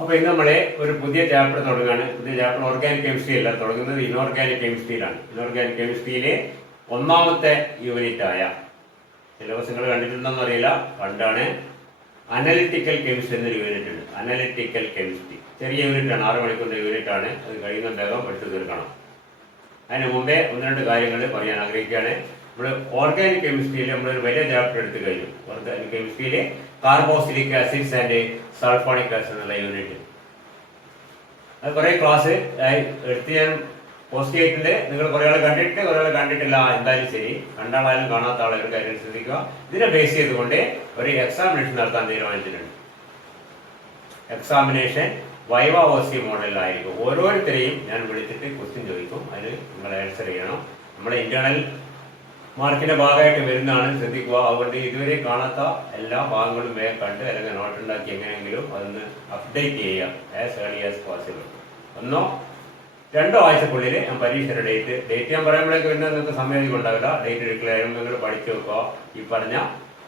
അപ്പോൾ ഇന്ന് നമ്മളെ ഒരു പുതിയ ചാപ്റ്റർ തുടങ്ങുകയാണ്. പുതിയ ചാപ്റ്റർ ഓർഗാനിക് കെമിസ്ട്രി അല്ല, തുടങ്ങുന്നത് ഇനോർഗാനിക് കെമിസ്ട്രിയിലാണ്. ഇനോർഗാനിക് കെമിസ്ട്രിയിലെ ഒന്നാമത്തെ യൂണിറ്റ് ആയ സിലബസ് നിങ്ങൾ കണ്ടിട്ടുണ്ടെന്ന് അറിയില്ല, പണ്ടാണ് അനലിറ്റിക്കൽ കെമിസ്ട്രി എന്നൊരു യൂണിറ്റ് ഉണ്ട്. അനലിറ്റിക്കൽ കെമിസ്ട്രി ചെറിയ യൂണിറ്റ് ആണ്, 6 മണിക്കൂറിന്റെ യൂണിറ്റ് ആണ്. അത് കഴിയുന്ന വേഗം പഠിച്ചു തീർക്കണം. അതിന് മുമ്പേ ഒന്ന് രണ്ട് കാര്യങ്ങൾ പറയാൻ ആഗ്രഹിക്കുകയാണ്. നമ്മൾ ഓർഗാനിക് കെമിസ്ട്രിയിൽ നമ്മളൊരു വലിയ ചാപ്റ്റർ എടുത്തു കഴിഞ്ഞു. ഓർഗാനിക് കെമിസ്ട്രിയിൽ carboxylic acids and sulphonic acid എന്നുള്ള യൂണിറ്റ്, അത് കുറേ ക്ലാസ് എടുത്ത് ഞാൻ പോസ്റ്റ് ചെയ്തിട്ടുണ്ട്. നിങ്ങൾ കുറേ ആൾ കണ്ടിട്ട് കുറേ ആൾ കണ്ടിട്ടില്ല. എന്തായാലും ശരി, കണ്ട ആളായാലും കാണാത്ത ആളുകൾ കാര്യം ശ്രദ്ധിക്കുക. ഇതിനെ ബേസ് ചെയ്തുകൊണ്ട് ഒരു എക്സാമിനേഷൻ നടത്താൻ തീരുമാനിച്ചിട്ടുണ്ട്. എക്സാമിനേഷൻ വൈവ ഓസി മോഡലിലായിരിക്കും. ഓരോരുത്തരെയും ഞാൻ വിളിച്ചിട്ട് ക്വസ്റ്റ്യൻ ചോദിക്കും, അതിന് നിങ്ങൾ ആൻസർ ചെയ്യണം. നമ്മുടെ ഇന്റേണൽ മാർക്കിന്റെ ഭാഗമായിട്ട് വരുന്നതാണ്, ശ്രദ്ധിക്കുക. അതുകൊണ്ട് ഇതുവരെ കാണാത്ത എല്ലാ ഭാഗങ്ങളും വേഗം കണ്ട് അല്ലെങ്കിൽ നോട്ടുണ്ടാക്കി എങ്ങനെയെങ്കിലും അതൊന്ന് അപ്ഡേറ്റ് ചെയ്യാം ആസ് ഏർലി ആസ് പോസിബിൾ. 1-2 ആഴ്ചക്കുള്ളിൽ ഞാൻ പരീക്ഷയുടെ ഡേറ്റ് ഞാൻ പറയുമ്പോഴേക്ക് പിന്നെ നിങ്ങൾക്ക് സമയം ഉണ്ടാവില്ല. ഡേറ്റ് ഡിക്ലെയർ ചെയ്യുമ്പോൾ നിങ്ങൾ പഠിച്ചു വെക്കുക. ഈ പറഞ്ഞ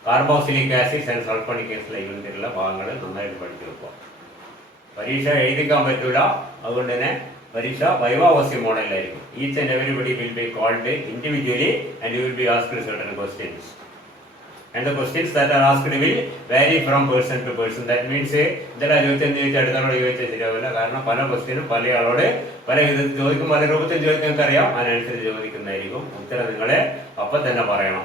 carboxylic acids and sulphonic acid യൂണിറ്റിലുള്ള ഭാഗങ്ങൾ നന്നായിട്ട് പഠിച്ചു വെക്കുക. പരീക്ഷ എഴുതിക്കാൻ പറ്റൂല, അതുകൊണ്ട് തന്നെ പരീക്ഷ വൈവ ഓസി മോഡലിലായിരിക്കും. Each and everybody will be called individually and you will be asked certain questions. And the questions that are asked will vary from person to person. That means ഇതെല്ലാം ചോദിച്ചാൽ അടുത്തോട് ചോദിച്ചാൽ ശരിയാവില്ല. കാരണം പല ക്വസ്റ്റ്യനും പല ആളോട് പല വിധത്തിൽ ചോദിക്കും, പല രൂപത്തിൽ ചോദിക്കാൻ നിങ്ങൾക്കറിയാം. അതിനനുസരിച്ച് ചോദിക്കുന്നതായിരിക്കും. ഉത്തരം നിങ്ങളെ അപ്പം തന്നെ പറയണം.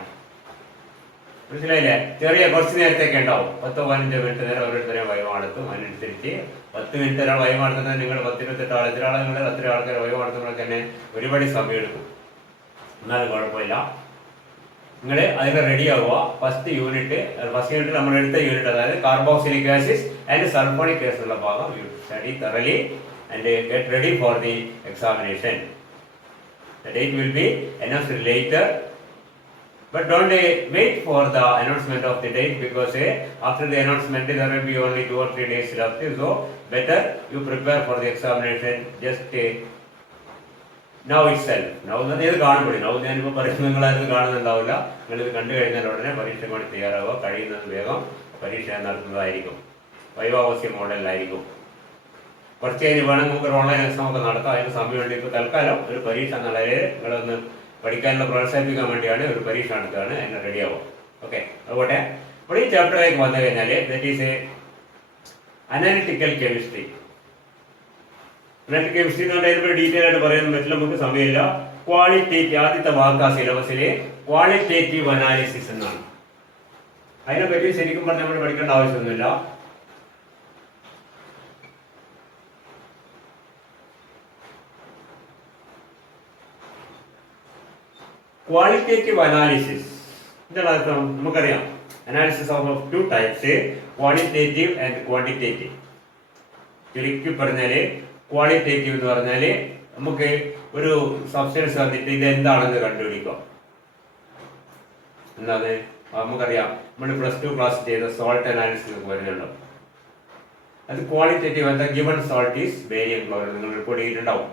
മനസ്സിലായില്ലേ? ചെറിയ കുറച്ച് നേരത്തേക്ക് ഉണ്ടാവും. 10-15 മിനിറ്റ് നേരം ഓരോരുത്തരെയും വൈവ നടത്തും. അതിനനുസരിച്ച് 10 മിനിറ്റ് ഒരാൾ വൈവ നടത്തുന്നത് നിങ്ങൾ 10-28 ആൾ, എത്ര ആളെ നിങ്ങൾ അത്ര ആൾക്കാർ വൈവ നടത്തുമ്പോൾ തന്നെ ഒരുപാട് സമയം എടുക്കും. എന്നാലും കുഴപ്പമില്ല, നിങ്ങൾ അതിന് റെഡി ആവുക. ഫസ്റ്റ് യൂണിറ്റ് നമ്മൾ എടുത്ത യൂണിറ്റ്, അതായത് carboxylic acids and sulphonic acid ഉള്ള ഭാഗം you study thoroughly and get ready for the examination. The date will be announced later, but don't wait for the announcement of the date, because after the announcement there will be only 2 or 3 days left. So better you prepare for the examination just now itself. Now ഇത് കാണുമ്പോൾ now ഞാനിപ്പോൾ പറയുന്നത് നിങ്ങളാരും കാണുന്നുണ്ടാവില്ല. നിങ്ങളിത് കണ്ടു കഴിഞ്ഞാൽ ഉടനെ പരീക്ഷയ്ക്ക് വേണ്ടി തയ്യാറാവുക. കഴിയുന്നത് വേഗം പരീക്ഷ നടത്തുന്നതായിരിക്കും. Viva voce മോഡലിലായിരിക്കും. കുറച്ച് കഴിഞ്ഞ് വേണം നമുക്ക് ഓൺലൈൻ എക്സാം ഒക്കെ നടത്താം. അതിന് സമയം വേണ്ടി ഇപ്പോൾ തൽക്കാലം ഒരു പരീക്ഷ എന്നുള്ളതിൽ നിങ്ങളൊന്ന് പഠിക്കാനുള്ള പ്രോത്സാഹിപ്പിക്കാൻ വേണ്ടിയാണ് ഒരു പരീക്ഷ നടത്തുകയാണ്. അതിന് റെഡിയാവും. ഓക്കെ, അതുപോലെ അപ്പോൾ ഈ ചാപ്റ്ററിലേക്ക് വന്നു കഴിഞ്ഞാൽ that is analytical chemistry. Analytical chemistry എന്ന് പറഞ്ഞാൽ ഡീറ്റെയിൽ ആയിട്ട് പറയാൻ പറ്റില്ല, നമുക്ക് സമയമില്ല. ക്വാളിറ്റേറ്റീവ്, ആദ്യത്തെ വാക്കാ സിലബസിലെ ക്വാളിറ്റേറ്റീവ് അനാലിസിസ് എന്നാണ്. അതിനെപ്പറ്റി ശരിക്കും പറഞ്ഞാൽ നമ്മൾ പഠിക്കേണ്ട ആവശ്യമൊന്നുമില്ല. ക്വാളിറ്റേറ്റീവ് അനാലിസിസ് എന്താണ് അർത്ഥം? നമുക്കറിയാം, analysis of 2 types, qualitative and quantitative. ചുരുക്കി പറഞ്ഞാല് ക്വാളിറ്റേറ്റീവ് എന്ന് പറഞ്ഞാല് നമുക്ക് ഒരു സബ്സ്റ്റൻസ് വന്നിട്ട് ഇത് എന്താണെന്ന് കണ്ടുപിടിക്കാം. എന്താണ് നമുക്കറിയാം, നമ്മൾ +2 ക്ലാസ് ചെയ്ത സോൾട്ട് അനാലിസിസ് വരുന്നുണ്ടോ? അത് ക്വാളിറ്റേറ്റീവ്. എന്താ? Given salt is barium chloride. നിങ്ങൾ റിപ്പോർട്ട് ചെയ്തിട്ടുണ്ടാവും,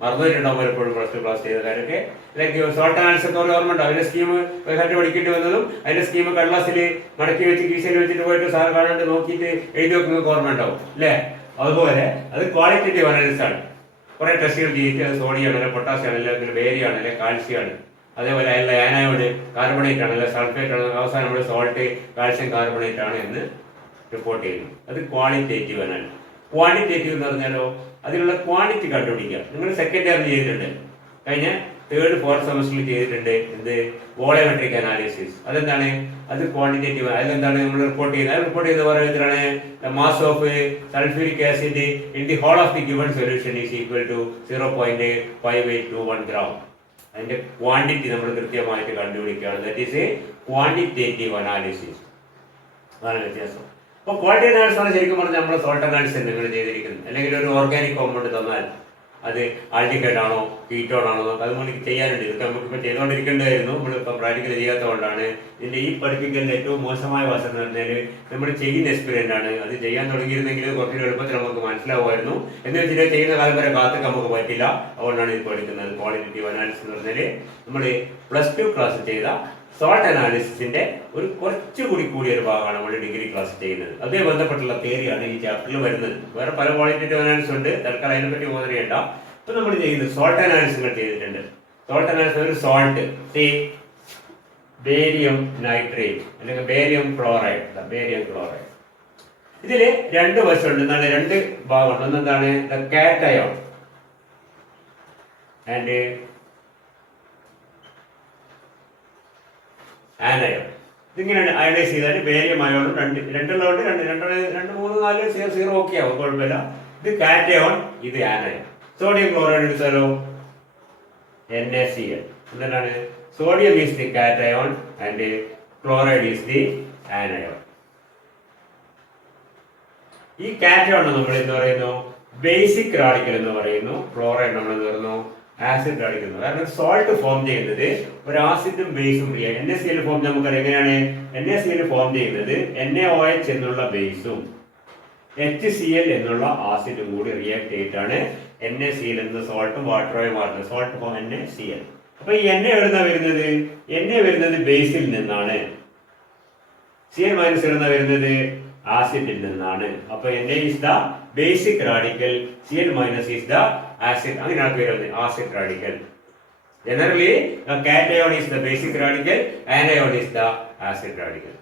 മറന്നുപോയിട്ടുണ്ടാവും എപ്പോഴും +2 ക്ലാസ് ചെയ്ത കാര്യമൊക്കെ. അല്ലെങ്കിൽ സോൾട്ട് അനാലിസിസ് ഒക്കെ ഓർമ്മ ഉണ്ടാവും. അതിന്റെ സ്കീം വേഗമായിട്ട് പഠിക്കേണ്ടി വന്നതും അതിന്റെ സ്കീം കടലാസിൽ മടക്കി വെച്ച് കീശയിൽ വെച്ചിട്ട് പോയിട്ട് സാർ കാണാണ്ട് നോക്കിയിട്ട് എഴുതി വെക്കുന്നത് ഓർമ്മ ഉണ്ടാവും അല്ലേ? അതുപോലെ അത് ക്വാളിറ്റേറ്റീവ് അനാലിസിസ് ആണ്. കുറെ ടെസ്റ്റുകൾ ചെയ്തിട്ട് അത് സോഡിയം ആണല്ലേ, പൊട്ടാസ്യം ആണല്ലേ, അല്ലെങ്കിൽ ബേരിയം ആണല്ലേ, കാൽസ്യം ആണ്, അതേപോലെ അതിലുള്ള ആനയോഡ്, കാർബണേറ്റ് ആണല്ലേ, സൾഫേറ്റ് ആണ്, അവസാനം നമ്മൾ സോൾട്ട്, കാൽസ്യം കാർബണേറ്റ് ആണ് എന്ന് റിപ്പോർട്ട് ചെയ്യുന്നു. അത് ക്വാളിറ്റേറ്റീവ് അനാലിസിസ്. ക്വാണ്ടിറ്റേറ്റീവ് എന്ന് പറഞ്ഞാലോ അതിലുള്ള ക്വാണ്ടിറ്റി കണ്ടുപിടിക്കുക. നിങ്ങൾ സെക്കൻഡ് ഇയറിൽ ചെയ്തിട്ടുണ്ട്, കഴിഞ്ഞ 3rd 4th സെമസ്റ്ററിൽ ചെയ്തിട്ടുണ്ട്. എന്ത്? Volumetric analysis. അതെന്താണ്? അത് ക്വാണ്ടിറ്റേറ്റീവ്. അതിലെന്താണ് നമ്മൾ റിപ്പോർട്ട് ചെയ്യുന്നത്? റിപ്പോർട്ട് ചെയ്ത പറയുന്നതാണ് mass of sulphuric acid in the whole of the given solution is equal to 0.5821 gram. അതിന്റെ ക്വാണ്ടിറ്റി നമ്മൾ കൃത്യമായിട്ട് കണ്ടുപിടിക്കുകയാണ്. That is a quantitative analysis. അതാണ് വ്യത്യാസം. അപ്പോൾ ക്വാളിറ്റി അനാലിസിസ് ആണ് ശരിക്കും പറഞ്ഞാൽ നമ്മൾ സോൾട്ട് അനാലിസിസ് നിങ്ങൾ ചെയ്തിരിക്കുന്നത്. അല്ലെങ്കിൽ ഒരു ഓർഗാനിക് കോമ്പൗണ്ട് തന്നാൽ അത് ആൾട്ടിക്കേറ്റ് ആണോ കീറ്റോൺ ആണോ അത് നമ്മൾ ചെയ്യാനുണ്ട്. ഇതൊക്കെ നമുക്കിപ്പോൾ ചെയ്തുകൊണ്ടിരിക്കേണ്ടതായിരുന്നു, നമ്മളിപ്പോൾ പ്രാക്ടിക്കൽ ചെയ്യാത്തതുകൊണ്ടാണ്. ഇതിൻ്റെ ഈ പഠിപ്പിക്കലിൻ്റെ ഏറ്റവും മോശമായ വശം എന്ന് പറഞ്ഞാൽ നമ്മൾ ചെയ്യുന്ന എക്സ്പീരിയൻ്റ് ആണ്. അത് ചെയ്യാൻ തുടങ്ങിയിരുന്നെങ്കിൽ കുറച്ചുകൂടി എളുപ്പത്തിൽ നമുക്ക് മനസ്സിലാവുമായിരുന്നു. എന്ന് വെച്ചിട്ട് ചെയ്യുന്ന കാലം വരെ കാത്തൊക്കെ നമുക്ക് പറ്റില്ല. അതുകൊണ്ടാണ് ഇത് പഠിക്കുന്നത്. ക്വാളിറ്റേറ്റീവ് അനാലിസിസ് എന്ന് പറഞ്ഞാൽ നമ്മൾ +2 ക്ലാസ് ചെയ്ത സോൾട്ട് അനാലിസിസിന്റെ ഒരു കുറച്ചുകൂടി കൂടിയ ഒരു ഭാഗമാണ് നമ്മൾ ഡിഗ്രി ക്ലാസ് ചെയ്യുന്നത്. അതേ ബന്ധപ്പെട്ടുള്ള തിയറിയാണ് ഈ ചാപ്റ്ററിൽ വരുന്നത്. വേറെ പല ക്വാളിറ്റേറ്റീവ് അനാലിസിസ് ഉണ്ട്, തൽക്കാലം അതിനെപ്പറ്റി ബോധന ചെയ്യണ്ട. ഇപ്പൊ നമ്മൾ ചെയ്യുന്നത് സോൾട്ട് അനാലിസിസ് ചെയ്തിട്ടുണ്ട്. സോൾട്ട് അനാലിസിസ് ഒരു സോൾട്ട് ബേരിയം നൈട്രേറ്റ് അല്ലെങ്കിൽ ബേരിയം ക്ലോറൈഡ്. ഇതില് രണ്ട് വശമുണ്ട്. എന്താണ്? രണ്ട് ഭാഗമുണ്ട്. ഒന്നെന്താണ്? Cation and anion. ഇതിങ്ങനെ അയണൈസ് ചെയ്താൽ ബേരിയം അയോണും രണ്ടുള്ളതുകൊണ്ട് രണ്ട് മൂന്ന് നാല് 0 ഓക്കെ ആവും, കുഴപ്പമില്ല. ഇത് കാറ്റയോൺ, ഇത് ആനയോൺ. സോഡിയം ക്ലോറൈഡ് എടുത്താലോ NaCl. എന്താണ്? Sodium is the cation and chloride is the anion. ഈ കാറ്റയോൺ നമ്മൾ എന്ന് പറയുന്നു ബേസിക് റാഡിക്കൽ എന്ന് പറയുന്നു. ക്ലോറൈഡ് നമ്മൾ എന്ന് പറയുന്നു ആസിഡ് റാഡിക്കൽ. കാരണം സോൾട്ട് ഫോം ചെയ്യുന്നത് ഒരു ആസിഡും ബേസും NaCl ഫോം നമുക്കറിയാം എങ്ങനെയാണ്. NaCl ഫോം ചെയ്യുന്നത് NaOH എന്നുള്ള ബേസും HCl എന്നുള്ള ആസിഡും കൂടി റിയാക്ട് ചെയ്തിട്ടാണ് NaCl എന്ന സോൾട്ടും വാട്ടറുമായി മാറുന്നത്. Salt form NaCl. അപ്പൊ ഈ എവിടുന്ന വരുന്നത്? വരുന്നത് ബേസിൽ നിന്നാണ്. Cl മൈനസ് എവിടുന്ന വരുന്നത്? ആസിഡിൽ നിന്നാണ്. അപ്പൊ Na is the basic radical, Cl minus is the acid. അങ്ങനെയാണ് പേര് വരുന്നത്, acid radical. Generally, cation is the basic radical, anion is the acid radical.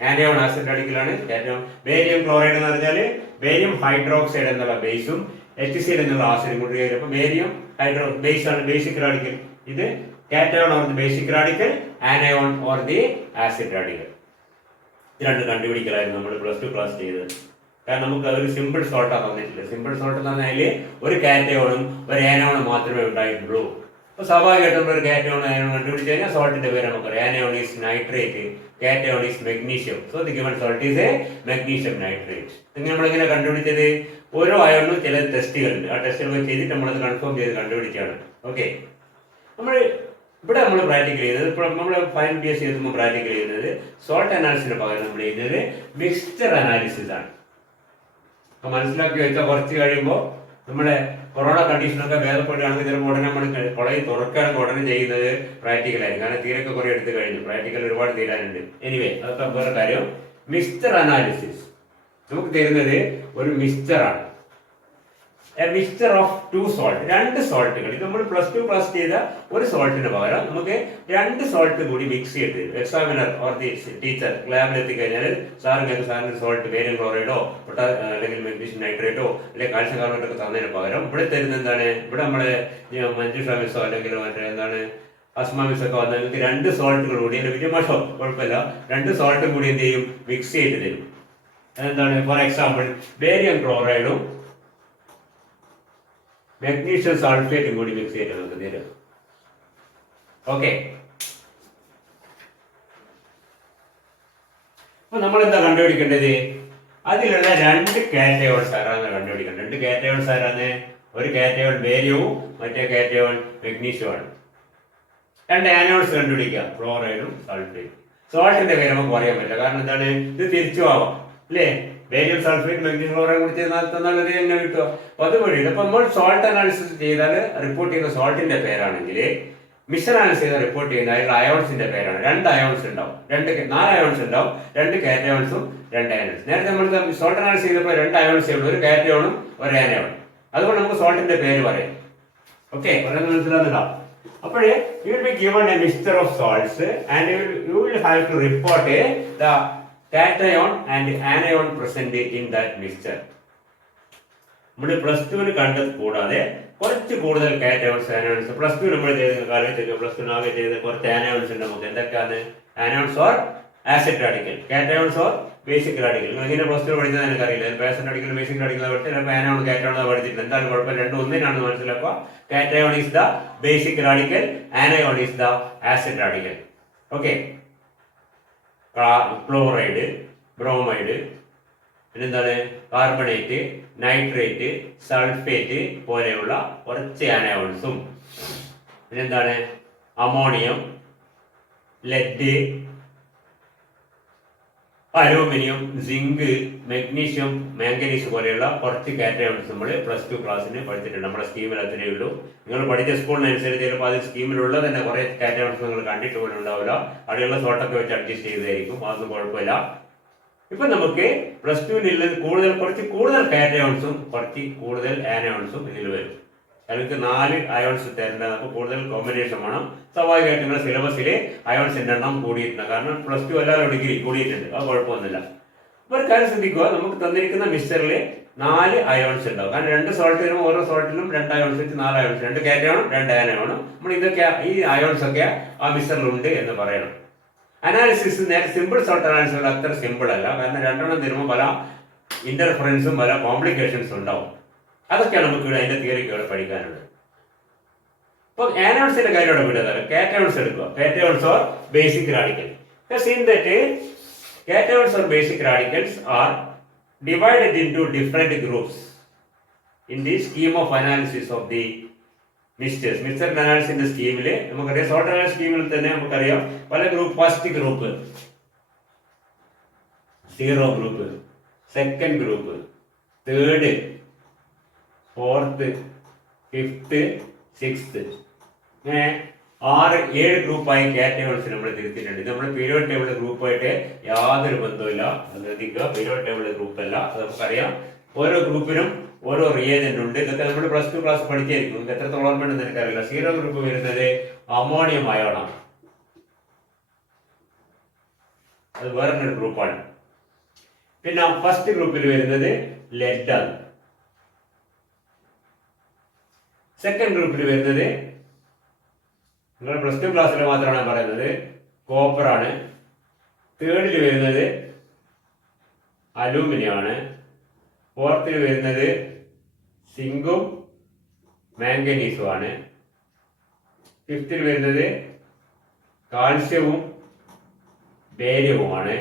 Anion acid radical ആണ്. cation ബേരിയം ക്ലോറൈഡ് എന്ന് പറഞ്ഞാൽ ബേരിയം ഹൈഡ്രോക്സൈഡ് എന്നുള്ള ബേസും HCl എന്നുള്ള ആസിഡും കൂടി ചേരുമ്പോൾ ബേരിയം ബേസ് ആണ് ബേസിക് റാഡിക്കൽ. ഇത് cation or the basic radical, anion or the acid radical. രണ്ട് കണ്ടുപിടിക്കലായിരുന്നു നമ്മൾ +2 ക്ലാസ് ചെയ്തത്. കാരണം നമുക്ക് അതൊരു സിമ്പിൾ സോൾട്ടാണ് തന്നിട്ടില്ല. സിമ്പിൾ സോൾട്ട് എന്ന് പറഞ്ഞാൽ ഒരു കാറ്റയോണും ഒരു ആനയോണും മാത്രമേ ഉണ്ടായിട്ടുള്ളൂ. അപ്പൊ സ്വാഭാവികമായിട്ടും നമ്മൾ ഒരു കാറ്റയോൺ ആനയോൺ കണ്ടുപിടിച്ച് കഴിഞ്ഞാൽ സോൾട്ടിന്റെ പേര് നമുക്കറിയാം. Anion is nitrate, cation is magnesium. So the given salt is A magnesium nitrate. ഇങ്ങനെ നമ്മളിങ്ങനെ കണ്ടുപിടിച്ചത് ഓരോ അയോണിനും ചില ടെസ്റ്റുകളുണ്ട്. ആ ടെസ്റ്റുകൾ ചെയ്തിട്ട് നമ്മളത് കൺഫേം ചെയ്ത് കണ്ടുപിടിക്കുകയാണ്. ഓക്കെ, ഇവിടെ നമ്മൾ പ്രാക്ടിക്കൽ ചെയ്യുന്നത്, ഇപ്പോൾ നമ്മൾ ഫൈനൽ BS ചെയ്തുമ്പോൾ പ്രാക്ടിക്കൽ ചെയ്യുന്നത് സോൾട്ട് അനാലിസിന് പകരം നമ്മൾ ചെയ്യുന്നത് മിക്സ്ചർ അനാലിസിസ് ആണ്. അപ്പൊ മനസ്സിലാക്കി വെച്ചാൽ കുറച്ച് കഴിയുമ്പോൾ നമ്മുടെ കൊറോണ കണ്ടീഷനൊക്കെ ഭേദപ്പെടുകയാണെങ്കിൽ ചിലപ്പോൾ ഉടനെ നമ്മൾ കോളേജ് തുറക്കുകയാണെങ്കിൽ ഉടനെ ചെയ്യുന്നത് പ്രാക്ടിക്കൽ ആയിരിക്കും. കാരണം തീരൊക്കെ കുറെ എടുത്തു കഴിഞ്ഞു, പ്രാക്ടിക്കൽ ഒരുപാട് തീരാനുണ്ട്. എനിവേ, അതൊക്കെ വേറെ കാര്യം. മിക്സ്ചർ അനാലിസിസ് നമുക്ക് തരുന്നത് ഒരു മിക്സ്ചറാണ്. A mixture of two salt. രണ്ട് സോൾട്ടുകൾ. ഇത് നമ്മൾ +2 ക്ലാസ് ചെയ്ത ഒരു സോൾട്ടിന് പകരം നമുക്ക് രണ്ട് സോൾട്ട് കൂടി മിക്സ് ചെയ്ത് തരും. എക്സാമിനർ ഓർ ദി ടീച്ചർ ലാബിൽ എത്തിക്കഴിഞ്ഞാൽ സാറിന് സോൾട്ട് ബേരിയം ക്ലോറൈഡോ അല്ലെങ്കിൽ മെഗ്നീഷ്യം നൈട്രേറ്റോ അല്ലെങ്കിൽ കാൽഷ്യം കാർബണേറ്റ് ഒക്കെ തന്നതിന് പകരം ഇവിടെ തരുന്ന എന്താണ്? ഇവിടെ നമ്മള് മഞ്ജുഷ മിസ്സോ അല്ലെങ്കിൽ മറ്റേ എന്താണ് അസ്മ മിസ്സൊക്കെ വന്നാൽ നിങ്ങൾക്ക് രണ്ട് സോൾട്ടുകൾ കൂടി അല്ലെങ്കിൽ വിജയമാഷോ കുഴപ്പമില്ല, രണ്ട് സോൾട്ടും കൂടി എന്ത് ചെയ്യും? മിക്സ് ചെയ്ത് തരും. എന്താണ്? ഫോർ എക്സാമ്പിൾ ബേരിയം ക്ലോറൈഡും മെഗ്നീഷ്യം സൾഫേറ്റും കൂടി മിക്സ് ചെയ്തിട്ട് നമുക്ക് തരും. ഓക്കെ, അപ്പൊ നമ്മൾ എന്താ കണ്ടുപിടിക്കേണ്ടത്? അതിലുള്ള രണ്ട് കാറ്റയോൺസ് ആരാന്ന് കണ്ടുപിടിക്കണം. രണ്ട് കാറ്റയോൺസ് ആരാന്ന്? ഒരു കാറ്റയോൺ ബേരിയവും മറ്റേ കാറ്റയോൺ മെഗ്നീഷ്യമാണ്. രണ്ട് ആനോൺസ് കണ്ടുപിടിക്കുക, ക്ലോറൈഡും സൾഫേറ്റും. സോൾട്ടിന്റെ പേര് നമുക്ക് പറയാൻ പറ്റില്ല, കാരണം എന്താണ്? ഇത് തിരിച്ചു ആവാം അല്ലേ? ബേരിയം സൾഫേറ്റ് മെഗ്നീഷ്യം ക്ലോറൈഡ് കൂടി തന്നാൽ അത് തന്നെ കിട്ടുക. അപ്പൊ അത് വഴി ഇപ്പൊ നമ്മൾ സോൾട്ട് അനാലിസിസ് ചെയ്താൽ റിപ്പോർട്ട് ചെയ്യുന്ന സോൾട്ടിന്റെ പേരാണെങ്കിൽ മിക്സർ അനാലിസിസ് ചെയ്താൽ റിപ്പോർട്ട് ചെയ്യുന്ന അതിൽ അയോൺസിന്റെ പേരാണ്. രണ്ട് അയോൺസ് ഉണ്ടാവും, 4 അയോൺസ് ഉണ്ടാവും, 2 കാറ്റയോൺസും 2 ആനോൺസ്. നേരത്തെ നമ്മൾ സോൾട്ട് അനാലിസിസ് ചെയ്തപ്പോൾ 2 അയോൺസേ ഉള്ളൂ, ഒരു കാറ്റയോണും ഒരു ആനയോണും. അതുകൊണ്ട് നമുക്ക് സോൾട്ടിന്റെ പേര് പറയാം. ഓക്കെ, പറയുന്നത് മനസ്സിലാകുന്നുണ്ടോ? അപ്പോഴേ you will be given a mixture of salts and you will have to report the cation and anion present in that mixture. നമ്മൾ +2 കണ്ടത് കൂടാതെ കുറച്ച് കൂടുതൽ കാറ്റയോൺസ് ആനയോൺസ് +2 നമ്മൾ ചെയ്ത കാലത്തേക്ക് +2 ആകെ ചെയ്ത കുറച്ച് ആനയോൺസ് ഉണ്ട്. നമുക്ക് എന്തൊക്കെയാണ്? Anions or acid radical, cations or basic radical. ഇങ്ങനെ +2 പഠിച്ചത് എനിക്കറിയില്ല. ആസിഡ് റാഡിക്കൽ ബേസിക് റാഡിക്കൽ പഠിച്ചിട്ട് ചിലപ്പോൾ ആനയോൺ കാറ്റയോൺ പഠിച്ചിട്ടുണ്ട്. എന്തായാലും കുഴപ്പമില്ല, രണ്ടും ഒന്നിനാണെന്ന് മനസ്സിലാക്കുക. Cation is the basic radical, anion is the acid radical. Okay, chloride, bromide, പിന്നെന്താണ് കാർബണേറ്റ്, നൈട്രേറ്റ്, സൾഫേറ്റ് പോലെയുള്ള കുറച്ച് ആനയോൺസും, പിന്നെന്താണ് ammonium, lead, aluminium, zinc, magnesium, manganese പോലെയുള്ള കുറച്ച് കാറ്റയോൺസ് നമ്മൾ +2 ക്ലാസ്സിന് പഠിച്ചിട്ടുണ്ട്. നമ്മുടെ സ്കീമിൽ അത്രയേ ഉള്ളൂ. നിങ്ങൾ പഠിച്ച സ്കൂളിനനുസരിച്ച് ചിലപ്പോൾ അത് സ്കീമിലുള്ള തന്നെ കുറെ കാറ്റയോൺസ് നിങ്ങൾ കണ്ടിട്ട് പോലും ഉണ്ടാവില്ല. അവിടെയുള്ള സോട്ടൊക്കെ വെച്ച് അഡ്ജസ്റ്റ് ചെയ്തായിരിക്കും, അതൊന്നും കുഴപ്പമില്ല. ഇപ്പൊ നമുക്ക് +2 കുറച്ച് കൂടുതൽ കാറ്റയോൺസും കുറച്ച് കൂടുതൽ ആനയോൺസും ഇതിൽ വരും. അതിലേക്ക് 4 അയോൺസ് തരേണ്ട, നമുക്ക് കൂടുതൽ കോമ്പിനേഷൻ വേണം. സ്വാഭാവികമായിട്ട് നിങ്ങളുടെ സിലബസിലെ അയോൺസിന്റെ എണ്ണം കൂടിയിട്ടുണ്ട്. കാരണം +2 എല്ലാവരും ഡിഗ്രി കൂടിയിട്ടുണ്ട്, അത് കുഴപ്പമൊന്നുമില്ല. അപ്പൊ ഒരു കാര്യം ശ്രദ്ധിക്കുക, നമുക്ക് തന്നിരിക്കുന്ന മിക്സറിൽ 4 അയോൺസ് ഉണ്ടാവും. കാരണം 2 സോൾട്ട് വരുമ്പോൾ ഓരോ സോൾട്ടിലും 2 അയോൺസ് വെച്ച് 4 അയോൺസ്, 2 കാറ്റയോണും 2 ആനയോണും. നമ്മൾ ഇതൊക്കെ ഈ അയോൺസ് ഒക്കെ ആ മിക്സറിലുണ്ട് എന്ന് പറയണം. അനാലിസിസ് നേരെ സിമ്പിൾ സോൾട്ട് അനാലിസിസ് അത്ര സിമ്പിൾ അല്ല. കാരണം 2 എണ്ണം തരുമ്പോൾ പല ഇന്റർഫറൻസും പല കോംപ്ലിക്കേഷൻസും ഉണ്ടാവും. അതൊക്കെയാണ് നമുക്ക് ഇവിടെ അതിന്റെ തിയറിക്ക് പഠിക്കാനുള്ളത്. ഇപ്പൊ ആനോൺസിന്റെ കാര്യം ഇവിടെ വിടുന്നത്, കാറ്റയോൺസ് എടുക്കുക. Cations or basic radical. Seen that cations or basic radicals are divided into different groups in the scheme of analysis of the mixtures. Mixture അനാലിസിന്റെ സ്കീമിൽ നമുക്കറിയാം, സോൾട്ട് അനാലിസിസ് സ്കീമിൽ തന്നെ നമുക്കറിയാം പല group. First group, 0 group, second group, third, 4th, 5th, 6th, ഇങ്ങനെ 6-7 ഗ്രൂപ്പായി cations നമ്മൾ തിരുത്തിയിട്ടുണ്ട്. ഇത് നമ്മുടെ പീരിയോഡ് ടേബിൾ ഗ്രൂപ്പായിട്ട് യാതൊരു ബന്ധവുമില്ല. ശ്രദ്ധിക്കുക, പീരിയോഡ് ടേബിൾ ഗ്രൂപ്പല്ല, അത് നമുക്കറിയാം. ഓരോ ഗ്രൂപ്പിനും ഓരോ റിയേജന്റ് ഉണ്ട്. ഇതൊക്കെ നമ്മൾ +2 ക്ലാസ് പഠിച്ചായിരിക്കും. നിങ്ങൾക്ക് എത്രത്തോളം ഓർമ്മയുണ്ടെന്ന് എനിക്കറിയില്ല. 0 ഗ്രൂപ്പ് വരുന്നത് അമോണിയം അയോണാണ്, അത് വേറൊരു ഗ്രൂപ്പാണ്. പിന്നെ ഫസ്റ്റ് ഗ്രൂപ്പിൽ വരുന്നത് ലെഡ് ആണ്. സെക്കൻഡ് ഗ്രൂപ്പിൽ വരുന്നത്, നിങ്ങൾ +2 ക്ലാസ്സിൽ മാത്രമാണ് പറയുന്നത്, കോപ്പർ ആണ്. തേർഡിൽ വരുന്നത് അലൂമിനിയം ആണ്. ഫോർത്തിൽ വരുന്നത് സിങ്കും മാംഗനീസും ആണ്. ഫിഫ്ത്തിൽ വരുന്നത് കാൽസ്യവും ബേരിയവുമാണ്.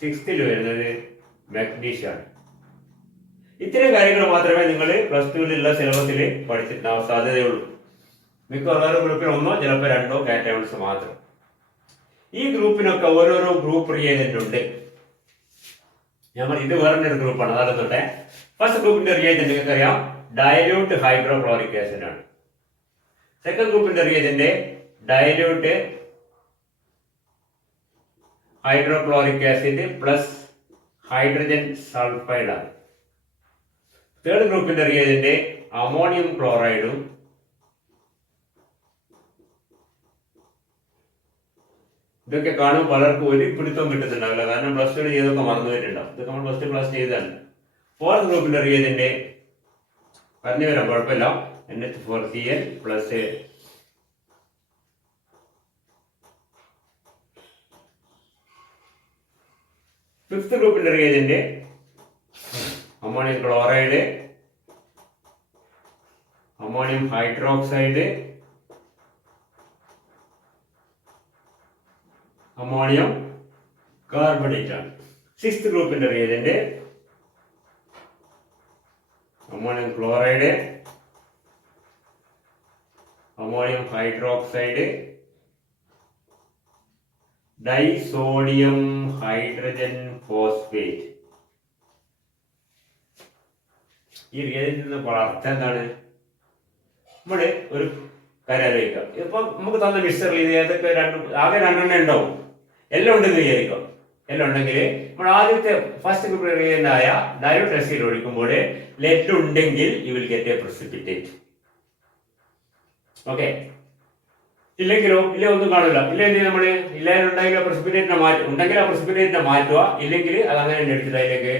6th വരുന്നത് മഗ്നീഷ്യം ആണ്. ഇത്തരം കാര്യങ്ങൾ മാത്രമേ നിങ്ങൾ +2 സിലബസിൽ പഠിച്ചിട്ടുണ്ടാവാൻ സാധ്യതയുള്ളൂ. മിക്ക ഓരോ ഗ്രൂപ്പിൽ 1 ചിലപ്പോൾ 2 കാറ്റയോൺസ് മാത്രം. ഈ ഗ്രൂപ്പിനൊക്കെ ഓരോരോ ഗ്രൂപ്പ് റിയേജന്റ് ഉണ്ട്. ഇത് വേറൊരു ഗ്രൂപ്പാണ്, അതാകട്ടെ ഫസ്റ്റ് ഗ്രൂപ്പിന്റെ റിയേജന്റ് നിങ്ങൾക്ക് അറിയാം, ഡയല്യൂട്ട് ഹൈഡ്രോക്ലോറിക് ആസിഡ് ആണ്. സെക്കൻഡ് ഗ്രൂപ്പിന്റെ reagent dilute hydrochloric acid plus hydrogen sulphide ആണ്. തേർഡ് ഗ്രൂപ്പിന്റെ റിയേജന്റ് അമോണിയം ക്ലോറൈഡും ഇതൊക്കെ കാണുമ്പോൾ പലർക്കും ഒരു പിടുത്തം കിട്ടുന്നുണ്ടാവില്ല. കാരണം +2 ചെയ്തൊക്കെ മറന്നു പോയിട്ടുണ്ടാവും. ഇതൊക്കെ നമ്മൾ +2 ക്ലാസ് ചെയ്താണ്. ഫോർത്ത് ഗ്രൂപ്പിന്റെ റിയേജന്റ് പറഞ്ഞു വരാം, കുഴപ്പമില്ല. NH4Cl പ്ലസ് ഫിഫ്ത് ഗ്രൂപ്പിന്റെ reagent ammonium chloride, ammonium hydroxide, ammonium carbonate ആണ്. സിക്സ്ത് ഗ്രൂപ്പിന്റെ reagent ammonium chloride, ammonium hydroxide, disodium hydrogen phosphate. ഈ റിയേജന്റിന്റെ അർത്ഥം എന്താണ്? നമ്മള് ഒരു കാര്യം ആലോചിക്കാം. ഇപ്പൊ നമുക്ക് തന്ന മിക്സറിൽ ഇത് ഏതൊക്കെ ആകെ 2 എണ്ണം ഉണ്ടാവും. എല്ലാം ഉണ്ടെന്ന് വിചാരിക്കാം. എല്ലാം ഉണ്ടെങ്കിൽ നമ്മൾ ആദ്യത്തെ ഫസ്റ്റ് ഗ്രൂപ്പ് റിയേജന്റായ ഡയല്യൂട്ട് ആസിഡ് ഒഴിക്കുമ്പോൾ ലെഡ് ഉണ്ടെങ്കിൽ you will get a precipitate. Okay, ഇല്ലെങ്കിലോ? ഇല്ല, ഒന്നും കാണില്ല. ഇല്ലെങ്കിൽ നമ്മൾ ഇല്ലാന്നുണ്ടെങ്കിൽ പ്രസിപ്പിറ്റേറ്റിനെ ഉണ്ടെങ്കിൽ ആ പ്രസിപ്പിറ്റേറ്റിനെ മാറ്റുക. ഇല്ലെങ്കിൽ അത് അങ്ങനെ എടുത്തിട്ട് അതിലേക്ക്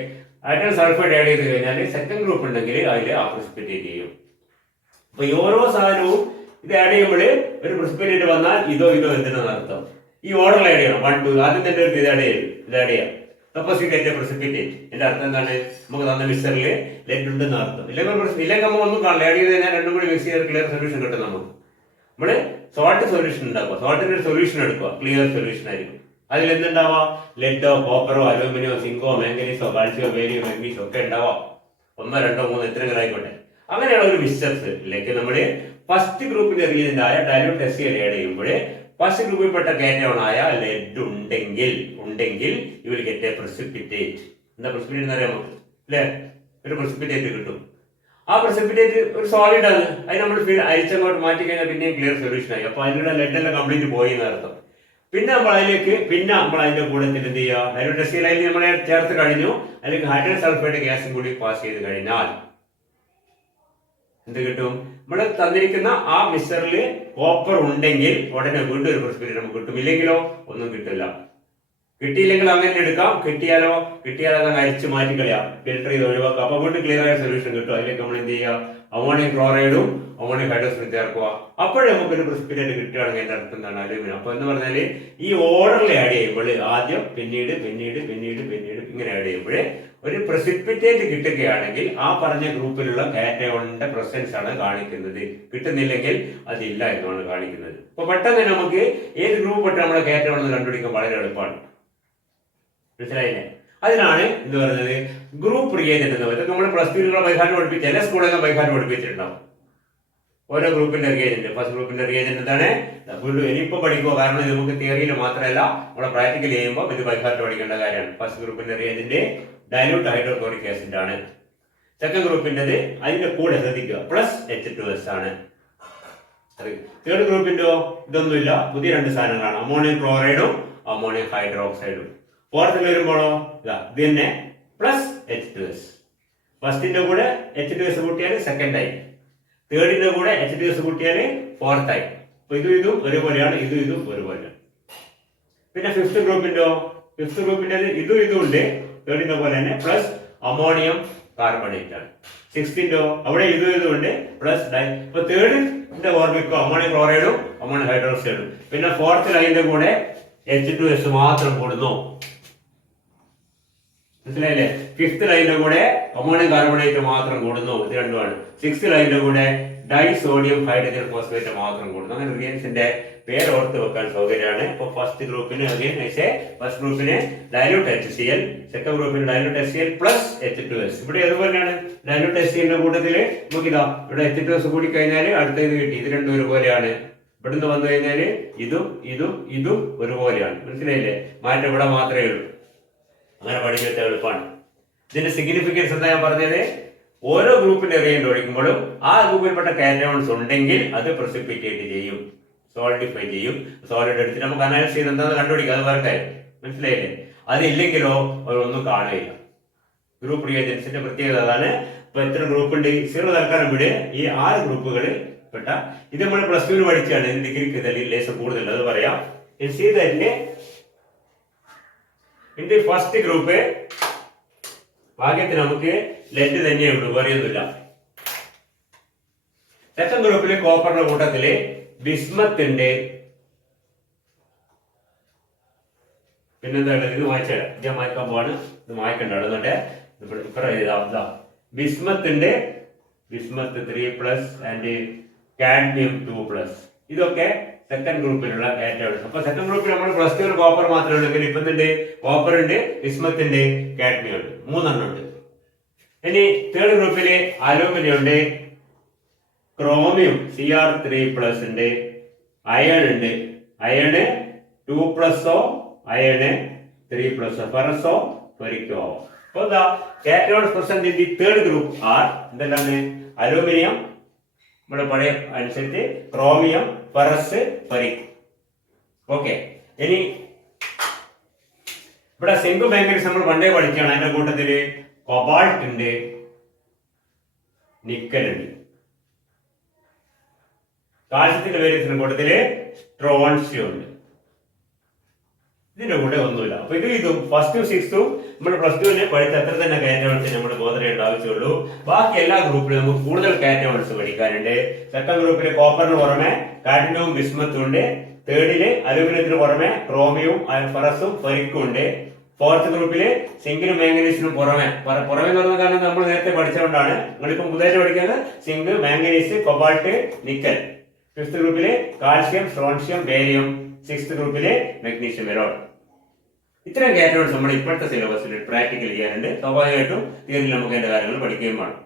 ഹൈഡ്രജൻ സൾഫൈഡ് ആഡ് ചെയ്ത് കഴിഞ്ഞാൽ സെക്കൻഡ് ഗ്രൂപ്പ് ഉണ്ടെങ്കിൽ അതിൽ ആ പ്രസിപ്പിറ്റേറ്റ് ചെയ്യും. അപ്പൊ ഈ ഓരോ സാധനവും ഇത് ആഡ് ചെയ്യുമ്പോൾ ഒരു പ്രസിപ്പിറ്റേറ്റ് വന്നാൽ ഇതോ എന്തിനാണ് അർത്ഥം? ഈ ഓർഡർ ആഡ് ചെയ്യണം. 1 2 ആദ്യം തന്നെ ഒരു ഇത് ആഡ് ചെയ്യാം. സപ്പോസിറ്റ് പ്രസിപ്പിറ്റേറ്റ്. എന്റെ അർത്ഥം എന്താണ്? നമുക്ക് തന്ന മിക്സറിൽ ലെഡ് ഉണ്ടെന്ന് അർത്ഥം. ഇല്ലെങ്കിൽ നമ്മൾ ഒന്നും കാണില്ല. ആഡ് ചെയ്ത് കഴിഞ്ഞാൽ രണ്ടും കൂടി മിക്സ് ചെയ്ത് ക്ലിയർ സൊല്യൂഷൻ കിട്ടും. നമ്മള് സോൾട്ട് സൊല്യൂഷൻ ഉണ്ടാക്കുക. സോൾട്ടിന്റെ ഒരു സൊല്യൂഷൻ എടുക്കുക, ക്ലിയർ സൊല്യൂഷൻ ആയിരിക്കും. അതിൽ എന്തുണ്ടാവാം? ലെഡോ, കോപ്പറോ, അലൂമിനിയോ, സിങ്കോ, മാംഗനീസോ, കാൽസ്യോ, ബേരിയോ, മഗ്നീസോ ഒക്കെ ഉണ്ടാവാം. 1 2 3 എത്രയെങ്കിലും ആയിക്കോട്ടെ. അങ്ങനെയുള്ള ഒരു മിക്സ്ചറിലേക്ക് നമ്മൾ ഫസ്റ്റ് ഗ്രൂപ്പിന്റെ റിയേജന്റ് ആയ ഡയല്യൂട്ട് HCl ആഡ് ചെയ്യുമ്പോൾ ഫസ്റ്റ് ഗ്രൂപ്പിൽപ്പെട്ട കാറ്റയോണായ ലെഡ് ഉണ്ടെങ്കിൽ you will get a precipitate. എന്താ പ്രസിപ്പിറ്റേറ്റ് എന്ന് അറിയാമോ അല്ലെ? ഒരു പ്രസിപ്പിറ്റേറ്റ് കിട്ടും. ആ പ്രസിപ്പിറ്റേറ്റ് ഒരു സോളിഡ് ആണ്. അത് നമ്മൾ അരിച്ചങ്ങോട്ട് മാറ്റി കഴിഞ്ഞാൽ പിന്നെയും ക്ലിയർ സൊല്യൂഷൻ ആയി. അപ്പൊ അതിനുള്ള ലെഡ് എല്ലാം കംപ്ലീറ്റ് പോയി എന്നർത്ഥം. പിന്നെ നമ്മൾ അതിന്റെ കൂടെ എന്ത് ചെയ്യുക, ഹൈഡ്രോടെക്സൈൽ അതിൽ നമ്മൾ ചേർത്ത് കഴിഞ്ഞു. അല്ലെങ്കിൽ ഹൈഡ്രജൻ സൾഫൈഡ് ഗ്യാസും കൂടി പാസ് ചെയ്ത് കഴിഞ്ഞാൽ എന്ത് കിട്ടും? നമ്മൾ തന്നിരിക്കുന്ന ആ മിക്സറിൽ കോപ്പർ ഉണ്ടെങ്കിൽ ഉടനെ വീണ്ടും ഒരു പ്രസിപ്പിറ്റേറ്റ് നമുക്ക് കിട്ടും. ഇല്ലെങ്കിലോ ഒന്നും കിട്ടില്ല. കിട്ടിയില്ലെങ്കിൽ അങ്ങനെ എടുക്കാം. കിട്ടിയാൽ അത് അരിച്ച് മാറ്റി കളയാം, ഫിൽട്ടർ ചെയ്ത് ഒഴിവാക്കാം. അപ്പൊ വീണ്ടും ക്ലിയർ ആയ സൊല്യൂഷൻ കിട്ടും. അതിലേക്ക് നമ്മൾ എന്ത് ചെയ്യുക, അമോണിയം ക്ലോറൈഡും അമോണിയം ഹൈഡ്രോക്സൈഡും ചേർക്കുക. അപ്പോഴേ നമുക്കൊരു പ്രസിപ്പിറ്റേറ്റ് കിട്ടുകയാണെങ്കിൽ എന്റെ അർത്ഥം എന്താണ്? അലുമിനിയം. അപ്പൊ എന്ന് പറഞ്ഞാല് ഈ ഓർഡറിൽ ആഡ് ചെയ്യുമ്പോൾ ആദ്യം പിന്നീട് ഇങ്ങനെ ആഡ് ചെയ്യുമ്പോൾ ഒരു പ്രസിപ്പിറ്റേറ്റ് കിട്ടുകയാണെങ്കിൽ ആ പറഞ്ഞ ഗ്രൂപ്പിലുള്ള കാറ്റയോണിന്റെ പ്രസൻസ് ആണ് കാണിക്കുന്നത്. കിട്ടുന്നില്ലെങ്കിൽ അതില്ല എന്നാണ് കാണിക്കുന്നത്. അപ്പൊ പെട്ടെന്ന് നമുക്ക് ഏത് ഗ്രൂപ്പ് പെട്ട് നമ്മളെ കാറ്റയോൺ കണ്ടുപിടിക്കാൻ വളരെ എളുപ്പമാണ്. മനസ്സിലായില്ലേ? അതിനാണ് എന്ത് പറയുന്നത് ഗ്രൂപ്പ് റിയേജന്റ് എന്ന് പറയുന്നത്. നമ്മൾ പ്ലസ് ടുവിലുള്ള ബൈഹാർട്ട് പഠിപ്പിച്ച ചില സ്കൂളുകൾ ബൈഹാർട്ട് പഠിപ്പിച്ചിട്ടുണ്ടാവും. ഓരോ ഗ്രൂപ്പിന്റെ റിയേജന്റ്. ഫസ്റ്റ് ഗ്രൂപ്പിന്റെ റിയേജന്റ് എന്താണ്? ഇനിയിപ്പോ പഠിക്കുക. കാരണം ഇത് നമുക്ക് തിയറിയിൽ മാത്രമല്ല നമ്മളെ പ്രാക്ടിക്കൽ ചെയ്യുമ്പോൾ ഇത് ബൈഹാർട്ട് പഠിക്കേണ്ട കാര്യമാണ്. ഫസ്റ്റ് ഗ്രൂപ്പിന്റെ റിയേജന്റ് ഡൈല്യൂട്ട് ഹൈഡ്രോക്ലോറിക് ആസിഡ് ആണ്. സെക്കൻഡ് ഗ്രൂപ്പിന്റേത് അതിന്റെ കൂടെ ശ്രദ്ധിക്കുക +H2S ആണ്. തേർഡ് ഗ്രൂപ്പിന്റെയോ ഇതൊന്നുമില്ല, പുതിയ രണ്ട് സാധനങ്ങളാണ്, അമോണിയം ക്ലോറൈഡും അമോണിയം ഹൈഡ്രോക്സൈഡും. ഫോർത്തിൽ വരുമ്പോഴോ ഇത് തന്നെ +H2S. ഫസ്റ്റിന്റെ കൂടെ H2S കൂട്ടിയാൽ സെക്കൻഡ് ആയി, തേർഡിന്റെ കൂടെ H2S കൂട്ടിയാൽ ഫോർത്ത് ആയി. അപ്പൊ ഇതും ഒരുപോലെയാണ്, ഇതും ഒരുപോലെയാണ്. പിന്നെ ഫിഫ്ത് ഗ്രൂപ്പിന്റെ ഇതും ഉണ്ട് തേർഡിന്റെ പോലെ തന്നെ, പ്ലസ് അമോണിയം കാർബണേറ്റ് ആണ്. സിക്സ്തിന്റെ അവിടെ ഇതും ഉണ്ട് പ്ലസ് ഇപ്പൊ തേർഡിന്റെ ഓർമ്മിക്കോ അമോണിയം ക്ലോറൈഡും അമോണിയം ഹൈഡ്രോക്സൈഡും. പിന്നെ ഫോർത്തിൽ അതിന്റെ കൂടെ H2S മാത്രം കൂടുന്നു. മനസ്സിലായില്ലേ? ഫിഫ്ത് ലൈനിന്റെ കൂടെ അമോണിയം കാർബണേറ്റ് മാത്രം കൂടുന്നു, ഇത് രണ്ടുമാണ്. സിക്സ്ത് ലൈനിന്റെ കൂടെ ഡൈസോഡിയം ഹൈഡ്രജൻ ഫോസ്ഫേറ്റ് മാത്രം കൂടുന്നു. അങ്ങനെ റിയാക്ഷന്റെ പേര് ഓർത്ത് വെക്കാൻ സൗകര്യമാണ്. ഇപ്പൊ ഫസ്റ്റ് ഗ്രൂപ്പിന് ഫസ്റ്റ് ഗ്രൂപ്പിന് ഡൈല്യൂട്ട് HCl, സെക്കൻഡ് ഗ്രൂപ്പിന് ഡൈല്യൂട്ട് HCl +H2S. ഇവിടെ അതുപോലെയാണ്. ഡൈല്യൂട്ട് HClന്റെ കൂട്ടത്തില് നോക്കിതാ ഇവിടെ H2S കൂടി കഴിഞ്ഞാൽ അടുത്ത ഇത് കിട്ടി. ഇത് രണ്ടും ഒരുപോലെയാണ്. ഇവിടുന്ന് വന്നു കഴിഞ്ഞാല് ഇതും ഒരുപോലെയാണ്. മനസ്സിലായില്ലേ? മാറ്റം ഇവിടെ മാത്രമേ ഉള്ളൂ. അങ്ങനെ പഠിക്കാൻ എളുപ്പമാണ്. ഇതിന്റെ സിഗ്നിഫിക്കൻസ് എന്താ ഞാൻ പറഞ്ഞത്? ഓരോ ഗ്രൂപ്പിന്റെ റിയേജന്റ് ഒഴിക്കുമ്പോഴും ആ ഗ്രൂപ്പിൽപ്പെട്ട കാറ്റയോൺസ് ഉണ്ടെങ്കിൽ അത് പ്രസിപ്പിറ്റേറ്റ് ചെയ്യും, സോളിഡിഫൈ ചെയ്യും. സോളിഡ് എടുത്തിട്ട് നമുക്ക് അനലൈസ് ചെയ്ത് എന്താണെന്ന് കണ്ടുപിടിക്കുക. അത് വേറെ കാര്യം. മനസ്സിലായില്ലേ? അതില്ലെങ്കിലോ അവരൊന്നും കാണുകയില്ല. ഗ്രൂപ്പ് റിയേജൻസിന്റെ പ്രത്യേകത അതാണ്. ഇപ്പൊ എത്ര ഗ്രൂപ്പ് ഉണ്ട്? 0 തൽക്കാലം ഇവിടെ ഈ 6 ഗ്രൂപ്പുകൾ പെട്ട ഇത് നമ്മൾ പ്ലസ് ടുവിന് പഠിച്ചാണ്. ഡിഗ്രിക്ക് ഇതിൽ ലേശം കൂടുതൽ അത് പറയാം. ഇതിന്റെ ഫസ്റ്റ് ഗ്രൂപ്പ് ഭാഗ്യത്തിന് നമുക്ക് ലെഡ് തന്നെയുള്ളൂ, വേറെയൊന്നുമില്ല. സെക്കൻഡ് ഗ്രൂപ്പില് കോപ്പറിന്റെ കൂട്ടത്തില് ബിസ്മത്തിന്റെ പിന്നെന്താ ഇത് വായിച്ചാൽ ഞാൻ വായിക്കാൻ പോവാണ്. ഇത് വായിക്കണ്ട എന്നിട്ട് ബിസ്മത്ത് 3+ ആൻഡ് കാഡ്മിയം 2+. ഇതൊക്കെ സെക്കൻഡ് ഗ്രൂപ്പിലുള്ള കാറ്റയോൺസ്. അപ്പൊ സെക്കൻഡ് ഗ്രൂപ്പിൽ നമ്മൾ പ്ലസ് ടു കോപ്പർ മാത്രമേ ഉള്ളൂ. ഇപ്പൊ കോപ്പർ ഉണ്ട്, ബിസ്മത്തിന്റെ, കാഡ്മിയം ഉണ്ട്, 3 എണ്ണം ഉണ്ട്. ഇനി തേർഡ് ഗ്രൂപ്പില് അലൂമിനിയം ഉണ്ട്, ക്രോമിയം Cr3+ ഉണ്ട്, അയൺ ഉണ്ട്. അയണ് 2+ഓ അയണ് 3+ഓ, ഫെറസോ ഫെറിക്കോ. അപ്പൊ എന്താ cations present in the third group are എന്തെല്ലാം? അലൂമിനിയം നമ്മുടെ പഴയ അനുസരിച്ച്, ക്രോമിയം, ഫെറസ്, ഫെറിക്. ഓക്കെ. ഇനി ഇവിടെ സിങ്ക് മാംഗനീസ് നമ്മൾ പണ്ടേ പഠിച്ചാണ്. അതിന്റെ കൂട്ടത്തില് കൊബാൾട്ട് ഉണ്ട്, നിക്കൽ ഉണ്ട്. കാൽസ്യത്തിന്റെ വേരിയസിന്റെ കൂട്ടത്തില് സ്ട്രോൺഷ്യം ഉണ്ട്. ഇതിന്റെ കൂടെ ഒന്നുമില്ല. അപ്പൊ ഇതും ഫസ്റ്റും സിക്സ്തും നമ്മൾ പ്ലസ് ടുവിന് പഠിച്ച അത്ര തന്നെ കാറ്റയോൺസ് നമ്മൾ ബോധനയുടെ ആവശ്യമുള്ളൂ. ബാക്കി എല്ലാ ഗ്രൂപ്പിലും നമുക്ക് കൂടുതൽ കാറ്റയോൺസ് പഠിക്കാനുണ്ട്. സെക്കൻഡ് ഗ്രൂപ്പില് കോപ്പറിന് പുറമെ കാഡ്മിയവും ബിസ്മത്തും ഉണ്ട്. തേർഡില് അലൂമിനിയത്തിന് പുറമെ ക്രോമിയവും ഫെറസും ഫെറിക്കും ഉണ്ട്. ഫോർത്ത് ഗ്രൂപ്പില് സിങ്കിനും മാംഗനീസിനും പുറമെ എന്ന് പറഞ്ഞ കാരണം നമ്മൾ നേരത്തെ പഠിച്ചുകൊണ്ടാണ്. നിങ്ങളിപ്പോ പുതിയതായിട്ട് പഠിക്കുന്നത് zinc, manganese, cobalt, nickel. Fifth ഗ്രൂപ്പില് കാൽസ്യം, സ്ട്രോൺഷ്യം, ബേരിയം. സിക്സ്ത് ഗ്രൂപ്പില് മെഗ്നീഷ്യം, മെറോൺ. ഇത്തരം കാറ്റയോൺസ് നമ്മൾ ഇപ്പോഴത്തെ സിലബസിൽ പ്രാക്ടിക്കൽ ചെയ്യാനുണ്ട്. സ്വാഭാവികമായിട്ടും തിയറിയിൽ നമുക്ക് അതിന്റെ കാര്യങ്ങൾ പഠിക്കുകയും വേണം.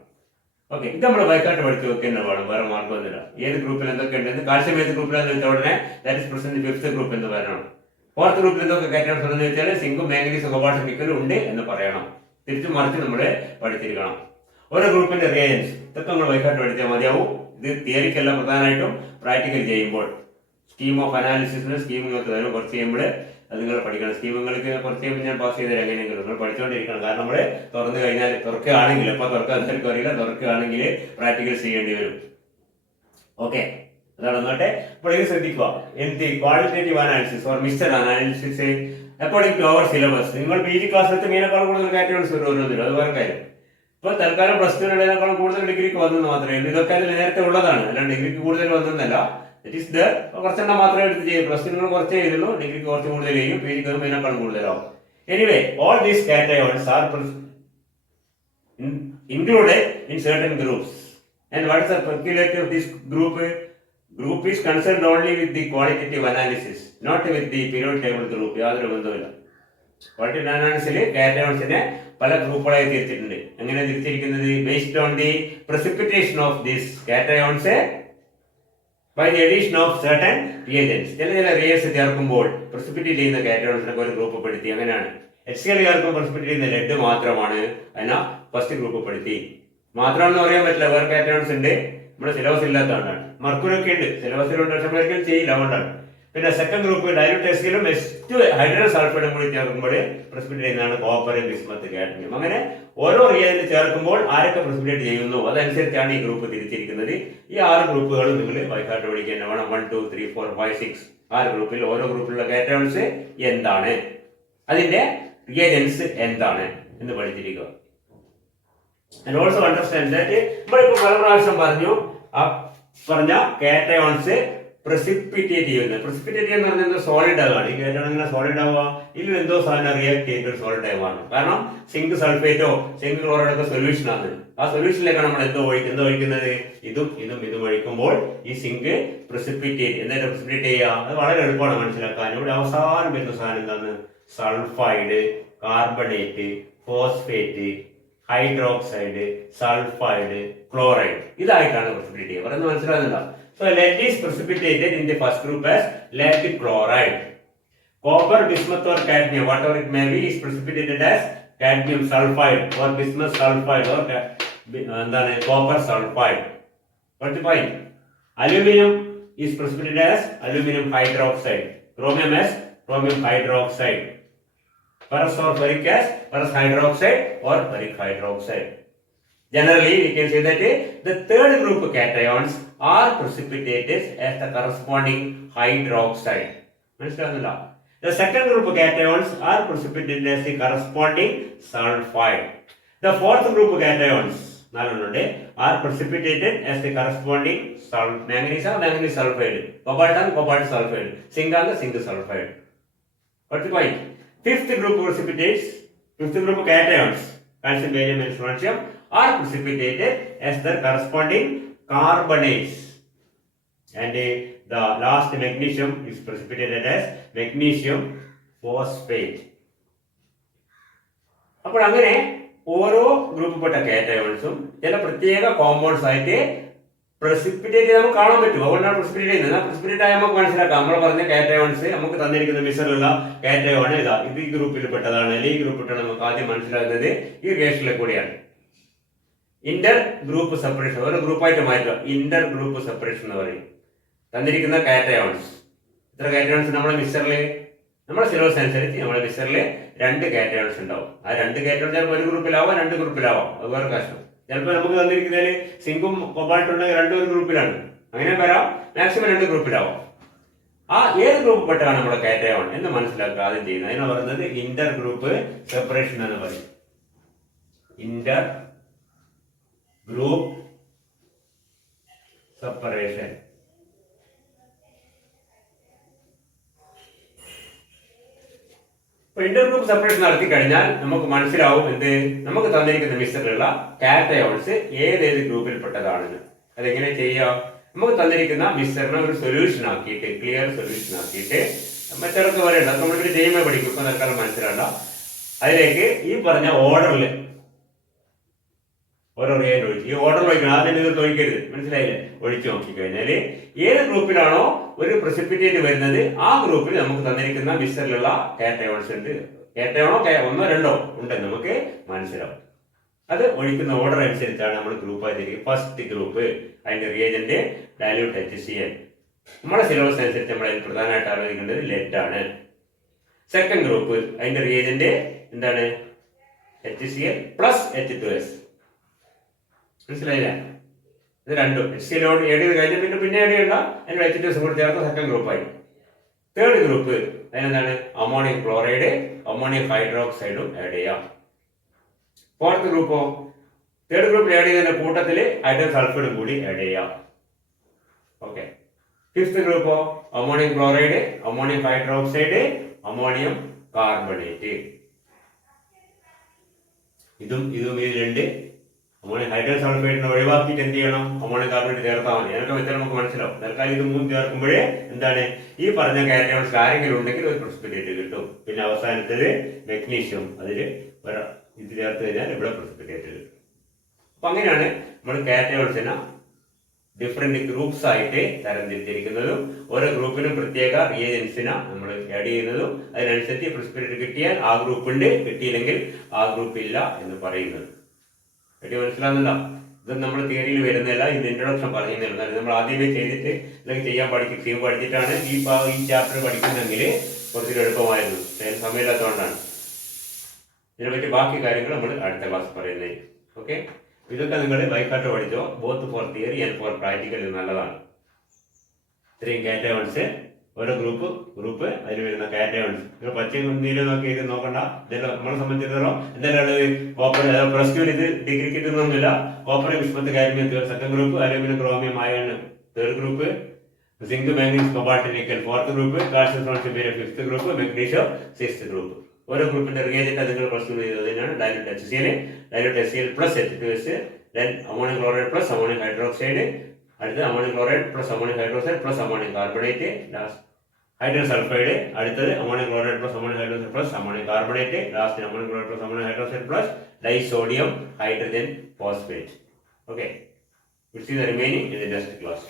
ഓക്കെ, ഇത് നമ്മൾ ബൈക്കാട്ട് പഠിച്ചു വെക്കുന്ന വേണം, വേറെ മാർക്കൊന്നുമില്ല. ഏത് ഗ്രൂപ്പിൽ എന്തൊക്കെ ഉണ്ടെന്ന്, കാൽഷ്യം ഏത് ഗ്രൂപ്പിലാന്ന് വെച്ചാൽ ഉടനെ that is present fifth group എന്ന് പറയണം. ഫോർത്ത് ഗ്രൂപ്പിൽ എന്തൊക്കെ കാറ്റയോൺസ് ഉണ്ടെന്ന് വെച്ചാൽ സിങ്കും മാംഗനീസും കോബാൾട്ടും നിക്കലും ഉണ്ട് എന്ന് പറയണം. തിരിച്ചു മറിച്ച് നമ്മൾ പഠിച്ചിരിക്കണം. ഓരോ ഗ്രൂപ്പിന്റെ റിയേജൻസ് ഇതൊക്കെ നമ്മൾ ബൈക്കാട്ട് പഠിച്ചാൽ മതിയാവും. ഇത് തിയറിക്കല്ല, പ്രധാനമായിട്ടും പ്രാക്ടിക്കൽ ചെയ്യുമ്പോൾ സ്കീം ഓഫ് അനാലിസിസിന് സ്കീം കുറച്ച് ചെയ്യുമ്പോൾ അത് നിങ്ങൾ പഠിക്കണം. സ്കീമുകൾക്ക് കുറച്ച് ചെയ്യുമ്പോൾ ഞാൻ പാസ് ചെയ്തത് എങ്ങനെയെങ്കിലും നിങ്ങൾ പഠിച്ചുകൊണ്ടിരിക്കണം. കാരണം നമ്മൾ തുറന്നു കഴിഞ്ഞാൽ തുറക്കുകയാണെങ്കിൽ, ഇപ്പോൾ തുറക്കാൻ എല്ലാവർക്കും അറിയില്ല, തുറക്കുകയാണെങ്കിൽ പ്രാക്ടിക്കൽ ചെയ്യേണ്ടി വരും. ഓക്കെ, അതാണ് നോട്ടെ. അപ്പോൾ ഇത് ശ്രദ്ധിക്കുക. എന്ത് qualitative analysis or mixed analysis according to our syllabus. നിങ്ങൾ PG ക്ലാസ്സിലത്തെ മീനേക്കാൾ കൂടുതൽ കാറ്റഗറീസ് വരുന്നില്ല, അത് വേറെ കാര്യം. ഇപ്പോൾ തൽക്കാലം പ്ലസ് ടുവിനേക്കാളും കൂടുതൽ ഡിഗ്രിക്ക് വന്നെന്ന് മാത്രമേ ഉള്ളൂ. ഇതൊക്കെ അതിൽ നേരത്തെ ഉള്ളതാണ്, അല്ലാണ്ട് ഡിഗ്രിക്ക് കൂടുതൽ വന്നതല്ല. ഇറ്റ് ഈസ് ദ കുറച്ചെണ്ണം മാത്രമേ എടുത്ത് ചെയ്യും. പ്ലസ് ടു നിങ്ങൾ കുറച്ചേ ചെയ്തുള്ളൂ, ഡിഗ്രിക്ക് കുറച്ച് കൂടുതൽ ചെയ്യും, PGക്ക് അതിനേക്കാളും കൂടുതലാവും. Anyway, all these categories are included in certain groups. And what is the peculiarity of this group? Group is concerned only with the qualitative analysis, not with the periodic table group. യാതൊരു ബന്ധവുമില്ല. Qualitative അനാലിസിസിൽ കാറ്റഗറീസിനെ പല ഗ്രൂപ്പുകളായി തിരിച്ചിട്ടുണ്ട്. എങ്ങനെ തിരിച്ചിരിക്കുന്നത്? Based on the precipitation of these cations by the addition of certain reagents. ചില reagents ചേർക്കുമ്പോൾ precipitate ചെയ്യുന്ന കാറ്റഗറീസിനെ ഒരു ഗ്രൂപ്പ് പെടുത്തി. അങ്ങനെയാണ്. HCl ചേർക്കുമ്പോൾ precipitate ചെയ്യുന്ന ലെഡ് മാത്രമാണ് അതിനെ ഫസ്റ്റ് ഗ്രൂപ്പ് പെടുത്തി. മാത്രമാണെന്ന് പറയാൻ പറ്റില്ല, വേറെ കാറ്റഗറീസ് ഉണ്ട്, നമ്മുടെ സിലബസ് ഇല്ലാത്തതുകൊണ്ടാണ്. മർക്കുറി ഒക്കെ ഉണ്ട്, സിലബസിലുണ്ട്, പക്ഷെ നമ്മളൊരിക്കലും ചെയ്യില്ല, അതുകൊണ്ടാണ്. പിന്നെ second group dilute HCl hydrogen സൾഫൈഡും കൂടി ചേർക്കുമ്പോൾ precipitate ചെയ്യുന്നതാണ് കോപ്പർ, ബിസ്മത്ത്, കാഡ്മിയം. അങ്ങനെ ഓരോ റിയേജന്റ് ചേർക്കുമ്പോൾ ആരൊക്കെ precipitate ചെയ്യുന്നു അതനുസരിച്ചാണ് ഈ ഗ്രൂപ്പ് തിരിച്ചിരിക്കുന്നത്. ഈ 6 ഗ്രൂപ്പുകളും നിങ്ങൾ ബൈക്കാട്ട് പഠിക്കാൻ വേണം. 1, 2, 3, 4, 5, 6 6 ഗ്രൂപ്പിൽ ഓരോ ഗ്രൂപ്പിലുള്ള കാറ്റഗറീസ് എന്താണ്, അതിന്റെ റിയേജൻസ് എന്താണ് എന്ന് പഠിച്ചിരിക്കുക. And also understand that നമ്മളിപ്പോൾ പല പ്രാവശ്യം പറഞ്ഞ കാറ്റയോൺസ് precipitate ചെയ്യുന്നത്. precipitate എന്ന് പറഞ്ഞാൽ സോളിഡ് ആവുകയാണ്. ഈ കാറ്റയോൺ ഇങ്ങനെ സോളിഡ് ആവുക, ഇതിൽ എന്തോ സാധനം റിയാക്ട് ചെയ്തിട്ട് സോളിഡ് ആയി മാറും. കാരണം സിങ്ക് സൾഫേറ്റോ സിങ്ക് ക്ലോറൈഡോ ഒക്കെ സൊല്യൂഷൻ ആണ്. ആ സൊല്യൂഷനിലേക്കാണ് നമ്മൾ എന്തോ ഒഴിക്കുന്നത്, ഇതും ഒഴിക്കുമ്പോൾ ഈ സിങ്ക് precipitate എന്തായാലും precipitate ചെയ്യുക. അത് വളരെ എളുപ്പമാണ് മനസ്സിലാക്കാൻ. ഇവിടെ അവസാനം വരുന്ന സാധനം എന്താണ്? Sulphide, carbonate, phosphate, hydroxide, sulphide, chloride, ഇതായിട്ടാണ് precipitate ചെയ്യുക. പറയുന്നത് മനസ്സിലാകുന്നുണ്ടോ? So lead is precipitated in the first group as lead chloride. Copper, bismuth or cadmium, whatever it may be, is precipitated as cadmium sulfide or bismuth sulfide or copper sulfide. What's the point? Aluminum is precipitated as aluminum hydroxide. Chromium as chromium hydroxide. Ferrous or ferric as ferrous hydroxide or ferric hydroxide. Generally, we can say that the third group cations are precipitated as the corresponding hydroxide. The second group cations are precipitated as the corresponding sulfide. The fourth group cations are precipitated as the corresponding manganese or manganese sulfide, cobalt and cobalt sulfide, zinc and zinc sulfide. What's the point? Fifth group cations, calcium, barium and strontium, are precipitated as the corresponding carbonates, and the last magnesium is precipitated as magnesium phosphate. അപ്പോൾ അങ്ങനെ ഓരോ ഗ്രൂപ്പിൽപ്പെട്ട കാറ്റയോൺസും ചില പ്രത്യേക compounds ആയിട്ട് precipitate ചെയ്ത് നമുക്ക് കാണാൻ പറ്റും. അതുകൊണ്ടാണ് precipitate ചെയ്യുന്നത്. precipitate ആയി നമുക്ക് മനസ്സിലാക്കാം. നമ്മൾ പറഞ്ഞ കാറ്റയോൺസ് നമുക്ക് തന്നിരിക്കുന്ന മിശ്രിതമുള്ള കാറ്റയോൺ ഇത് ഈ ഗ്രൂപ്പിൽ പെട്ടതാണ്, അല്ലെങ്കിൽ ഈ ഗ്രൂപ്പിൽ നമുക്ക് ആദ്യം മനസ്സിലാക്കുന്നത് ഈ റിയാക്ഷനിലെ കൂടിയാണ്. ഇന്റർ ഗ്രൂപ്പ് സെപ്പറേഷൻ, ഓരോ ഗ്രൂപ്പായിട്ട് മാറ്റുക, ഇന്റർ ഗ്രൂപ്പ് സെപ്പറേഷൻ എന്ന് പറയും. തന്നിരിക്കുന്ന കാറ്റയോൺസ്, ഇത്ര കാറ്റയോൺസ് നമ്മുടെ സിലബസ് അനുസരിച്ച് നമ്മുടെ മിക്സറിൽ 2 കാറ്റയോൺസ് ഉണ്ടാവും. ആ 2 കാറ്റയോൺ ചിലപ്പോൾ ഒരു ഗ്രൂപ്പിലാവാം, 2 ഗ്രൂപ്പിലാവാം, അത് വേറെ കഷ്ടം. ചിലപ്പോൾ നമുക്ക് തന്നിരിക്കുന്നതിൽ സിങ്കും കൊബാൾട്ടും ഉണ്ടെങ്കിൽ 2 ഒരു ഗ്രൂപ്പിലാണ്, അങ്ങനെ വരാം. മാക്സിമം 2 ഗ്രൂപ്പിലാവാം. ആ ഏത് ഗ്രൂപ്പ് പെട്ടാണ് നമ്മുടെ കാറ്റയോൺ എന്ന് മനസ്സിലാക്കുക ആദ്യം ചെയ്യുന്നത്. അതിനാണ് പറയുന്നത് ഇന്റർ ഗ്രൂപ്പ് സെപ്പറേഷൻ എന്ന് പറയും. Inter group separation. Inter group separation നടത്തി കഴിഞ്ഞാൽ നമുക്ക് മനസ്സിലാവും എന്ത്, നമുക്ക് തന്നിരിക്കുന്ന മിക്സറിലുള്ള കാറ്റയോൺസ് ഏതേത് ഗ്രൂപ്പിൽ പെട്ടതാണെന്ന്. അതെങ്ങനെ ചെയ്യാം? നമുക്ക് തന്നിരിക്കുന്ന മിക്സറിനെ ഒരു സൊല്യൂഷൻ ആക്കിയിട്ട്, ക്ലിയർ സൊല്യൂഷൻ ആക്കിയിട്ട്, മറ്റൊക്കെ പറയണ്ട, നമ്മളിത് ചെയ്യുമ്പോൾ പഠിക്കും, ഇപ്പൊ തൽക്കാലം മനസ്സിലാണ്ട. അതിലേക്ക് ഈ പറഞ്ഞ ഓർഡറിൽ ഓരോ റിയേജന്റ് ഒഴിച്ച് ഈ ഓർഡറിൽ ഒഴിക്കണം, ആദ്യം നിങ്ങൾ ഒഴിക്കരുത്, മനസ്സിലായില്ലേ? ഒഴിച്ചു നോക്കിക്കഴിഞ്ഞാൽ ഏത് ഗ്രൂപ്പിലാണോ ഒരു പ്രസിപ്പിറ്റേറ്റ് വരുന്നത് ആ ഗ്രൂപ്പിൽ നമുക്ക് തന്നിരിക്കുന്ന മിക്സറിലുള്ള കാറ്റയോൺസ് ഉണ്ട്. കാറ്റയോണോ ഒന്നോ രണ്ടോ ഉണ്ട് നമുക്ക് മനസ്സിലാവും. അത് ഒഴിക്കുന്ന ഓർഡർ അനുസരിച്ചാണ് നമ്മൾ ഗ്രൂപ്പ് ആയിരിക്കും. ഫസ്റ്റ് ഗ്രൂപ്പ് അതിന്റെ റിയേജന്റ് ഡയല്യൂട്ട് HCl. നമ്മുടെ സിലബസ് അനുസരിച്ച് നമ്മൾ പ്രധാനമായിട്ട് ആലോചിക്കേണ്ടത് ലെഡ് ആണ്. സെക്കൻഡ് ഗ്രൂപ്പ് അതിന്റെ റിയേജന്റ് എന്താണ്? HCl plus H2S. മനസ്സിലായില്ല? ഇത് രണ്ടും HCl ആഡ് ചെയ്ത് കഴിഞ്ഞ പിന്നെ ആഡ് ചെയ്യണ്ട, അതിന്റെ H2S കൂടി ചേർത്ത് സെക്കൻഡ് ഗ്രൂപ്പായി. തേർഡ് ഗ്രൂപ്പ് അതിനെന്താണ്? അമോണിയം ക്ലോറൈഡ് അമോണിയം ഹൈഡ്രോക്സൈഡും ആഡ് ചെയ്യാം. ഫോർത്ത് ഗ്രൂപ്പോ തേർഡ് ഗ്രൂപ്പിൽ ആഡ് ചെയ്യുന്നതിന്റെ കൂട്ടത്തിൽ ഹൈഡ്രജൻ സൾഫൈഡും കൂടി ആഡ് ചെയ്യാം. ഓക്കെ. ഫിഫ്ത്ത് ഗ്രൂപ്പോ ammonium chloride ammonium hydroxide ammonium carbonate. ഇതും ഇതിലുണ്ട്. അമോണിയം ഹൈഡ്രജൻ സൾഫൈഡിനെ ഒഴിവാക്കിയിട്ട് എന്ത് ചെയ്യണം? അമോണിയം കാർബണേറ്റ് ചേർത്താൽ മതി. അതിനൊക്കെ വെച്ചാൽ നമുക്ക് മനസ്സിലാവും. തൽക്കാലം ഇത് മൂന്ന് ചേർക്കുമ്പോഴേ എന്താണ് ഈ പറഞ്ഞ കാറ്റയോൺസ് ആരെങ്കിലും ഉണ്ടെങ്കിൽ ഒരു പ്രസിപ്പിറ്റേറ്റ് കിട്ടും. പിന്നെ അവസാനത്തേത് മെഗ്നീഷ്യം, അതിൽ ഇത് ചേർത്ത് കഴിഞ്ഞാൽ ഇവിടെ പ്രസിപ്പിറ്റേറ്റ് കിട്ടും. അപ്പൊ അങ്ങനെയാണ് നമ്മൾ കാറ്റയോൺസിനെ ഡിഫറെന്റ് ഗ്രൂപ്പ്സ് ആയിട്ട് തരംതിരിച്ചിരിക്കുന്നതും ഓരോ ഗ്രൂപ്പിനും പ്രത്യേക റിയേജൻസിനെ നമ്മൾ ആഡ് ചെയ്യുന്നതും അതിനനുസരിച്ച് പ്രസിപ്പിറ്റേറ്റ് കിട്ടിയാൽ ആ ഗ്രൂപ്പ് ഉണ്ട്, കിട്ടിയില്ലെങ്കിൽ ആ ഗ്രൂപ്പ് ഇല്ല എന്ന് പറയുന്നത്. എടി മനസ്സിലാകുന്നുണ്ടോ? ഇത് നമ്മൾ തിയറിയിൽ വരുന്നില്ല, ഇത് ഇൻട്രൊഡക്ഷൻ പറയുന്നില്ല. നമ്മൾ ആദ്യമേ ചെയ്തിട്ട് അല്ലെങ്കിൽ ചെയ്യാൻ പഠിച്ചിട്ടാണ് ഈ ചാപ്റ്റർ പഠിക്കുന്നെങ്കിൽ കുറച്ചുകൂടി എളുപ്പമായിരുന്നു. സമയമില്ലാത്തതുകൊണ്ടാണ്. ഇതിനെപ്പറ്റി ബാക്കി കാര്യങ്ങൾ നമ്മൾ അടുത്ത ക്ലാസ് പറയുന്നത്. ഓക്കെ. ഇതൊക്കെ നിങ്ങൾ ബൈക്കാട്ട് പഠിച്ചോ. Both for theory and for practical നല്ലതാണ്. ഇത്രയും കാറ്റയോൺസ് ഓരോ ഗ്രൂപ്പ് അതിൽ വരുന്ന കാറ്റയോൺസ് നിങ്ങൾ പച്ചയും നീലും നോക്കി ഇത് നോക്കണ്ട. ഇതെല്ലാം നമ്മളെ സംബന്ധിച്ചിടത്തോളം എന്തെല്ലാം കോപ്പർ പ്ലസ് ടു ഇത് ഡിഗ്രിക്ക് കിട്ടുന്നൊന്നുമില്ല. കോപ്പർ വിസ്മത്ത് കാര്യം second group, aluminium chromium iron third group, zinc manganese cobalt nickel fourth group, calcium salt fifth group, magnesium sixth group. ഓരോ ഗ്രൂപ്പിന്റെ റിയേജന്റ് നിങ്ങൾ പ്രൊഡ്യൂസ് ചെയ്തതിനാണ് dilute HCl plus H2S, then ammonium chloride plus ammonium hydroxide, അടുത്തത് ammonium chloride plus ammonium hydroxide plus ammonium carbonate, hydrogen sulphide, അടുത്തത് ammonium chloride plus ammonium hydroxide plus ammonium carbonate, last ammonium chloride plus ammonium hydroxide plus disodium hydrogen phosphate. Okay, we'll see the remaining in the next class.